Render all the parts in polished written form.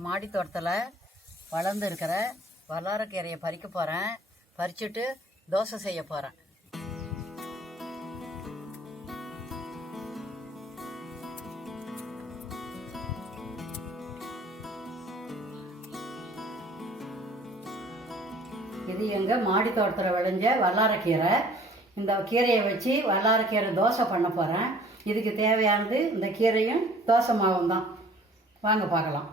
எங்கள் மாடி தோட்டத்தில் வளர்ந்து இருக்கிற வல்லாரக்கீரையை பறிக்க போகிறேன். பறிச்சுட்டு தோசை செய்ய போகிறேன். இது எங்கள் மாடி தோட்டத்தில் விளைஞ்ச வல்லாரக்கீரை. இந்த கீரையை வச்சு வல்லாரக்கீரை தோசை பண்ண போகிறேன். இதுக்கு தேவையானது இந்த கீரையும் தோசை மாவும் தான். வாங்க பார்க்கலாம்.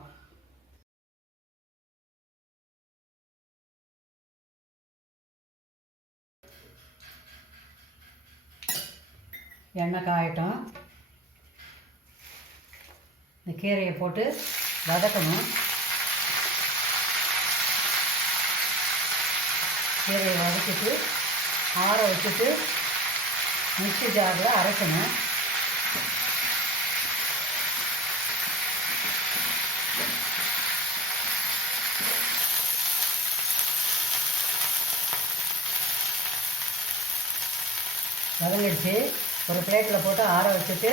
எண்ணெய் காயட்டும். இந்த கீரையை போட்டு வதக்கணும். கீரையை வதக்கிட்டு ஆற வச்சுட்டு மிக்ஸி ஜாரில் அரைக்கணும். வதங்கிடுச்சு. ஒரு பிளேட்டில் போட்டு ஆற வச்சுட்டு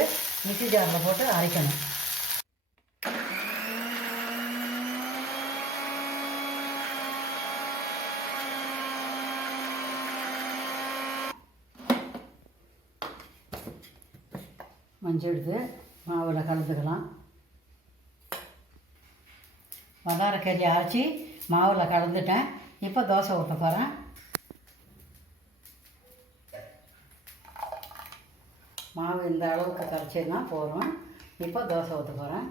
மிக்ஸி ஜாரில் போட்டு அரைக்கணும். மஞ்சள் எடுத்து மாவில் கலந்துக்கலாம். வல்லாரக்கீரையை அரைச்சி மாவில் கலந்துட்டேன். இப்போ தோசை ஊற்ற போகிறேன். மாவு இந்த அளவுக்கு கரைச்சின்னா போதும். இப்போ தோசை ஊற்ற போகிறேன்.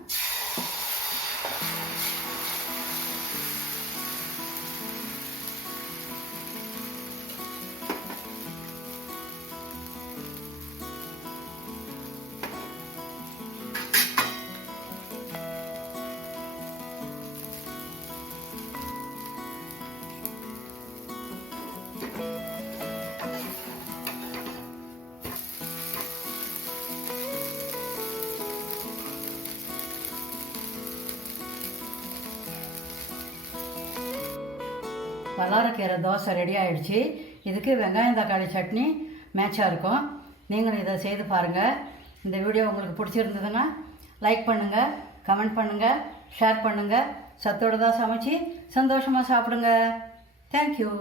வல்லாரக்கீரை தோசை ரெடி ஆகிடுச்சு. இதுக்கு வெங்காயம் தக்காளி சட்னி மேட்சாக இருக்கும். நீங்களும் இதை செய்து பாருங்கள். இந்த வீடியோ உங்களுக்கு பிடிச்சிருந்ததுன்னா லைக் பண்ணுங்கள், கமெண்ட் பண்ணுங்கள், ஷேர் பண்ணுங்கள். சத்தோடு தான் சமைச்சு சந்தோஷமாக சாப்பிடுங்க. தேங்க்யூ.